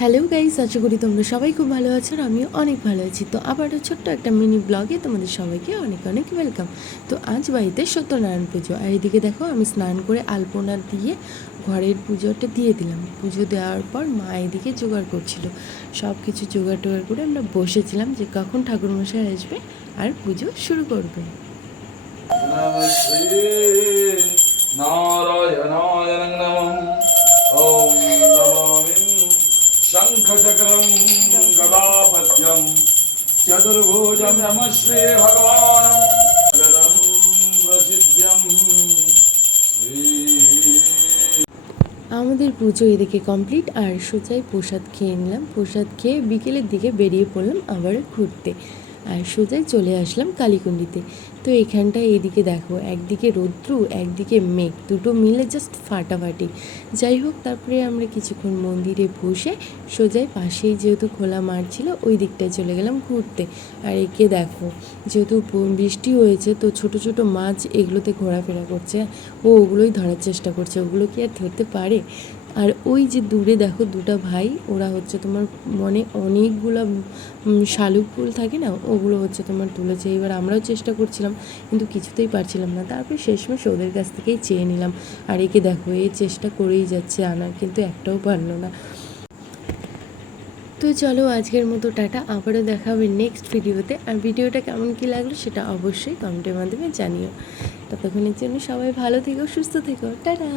Hello guys, আশা করি তোমরা সবাই খুব ভালো আছো আর আমিও অনেক ভালো আছি। তো আবারও ছোট্ট একটা মিনি ব্লগে তোমাদের সবাইকে অনেক অনেক ওয়েলকাম। তো আজ বাড়িতে সত্যনারায়ণ পুজো, আর এদিকে দেখো আমি স্নান করে আলপনা দিয়ে ঘরের পুজোটা দিয়ে দিলাম। পুজো দেওয়ার পর মা এদিকে জোগাড় করছিল, সব কিছু জোগাড় টোগাড় করে আমরা বসেছিলাম যে কখন ঠাকুরমশাই আসবে আর পুজো শুরু করবে। নারায়ণায় নমঃ। ওম নমামি শঙ্খচক্রম গদাপদ্যম চতুর্ভুজম নমঃ শ্রী ভগবান জগদম প্রসিদ্ধম শ্রী। আমাদের পুজো এদিকে কমপ্লিট, আর সোজাই প্রসাদ খেয়ে নিলাম। প্রসাদ খেয়ে বিকেলের দিকে বেরিয়ে পড়লাম আবার ঘুরতে, আর সোজাই চলে আসলাম কালীকুণ্ডিতে। তো এখানটায় এদিকে দেখো, একদিকে রৌদ্র একদিকে মেঘ, দুটো মিলে জাস্ট ফাটাফাটি। যাই হোক, তারপরে আমরা কিছুক্ষণ মন্দিরে বসে সোজাই পাশেই যেহেতু খোলা মাঠ ছিল ওই দিকটায় চলে গেলাম ঘুরতে। আর একে দেখো, যেহেতু বৃষ্টি হয়েছে তো ছোট ছোট মাছ এগুলোতে ঘোরাফেরা করছে, ও ওগুলোই ধরার চেষ্টা করছে। ওগুলো কি আর ধরতে পারে? আর ওই যে দূরে দেখো দুটো ভাই, ওরা হচ্ছে তোমার মনে অনেকগুলো শালুক ফুল থাকে না, ওগুলো হচ্ছে তোমার তুলেছে। এবার আমরাও চেষ্টা করছিলাম কিন্তু কিছুতেই পারছিলাম না। তারপরে শেষমেশ ওদের কাছ থেকেই চেয়ে নিলাম। আর একে দেখো, এই চেষ্টা করেই যাচ্ছে আনার, কিন্তু একটাও পারলো না। তো চলো আজকের মতো টাটা, আবারও দেখা হবে নেক্সট ভিডিওতে। আর ভিডিওটা কেমন কী লাগলো সেটা অবশ্যই কমেন্টের মাধ্যমে জানিও। ততক্ষণের জন্য সবাই ভালো থেকো, সুস্থ থেকো, টাটা।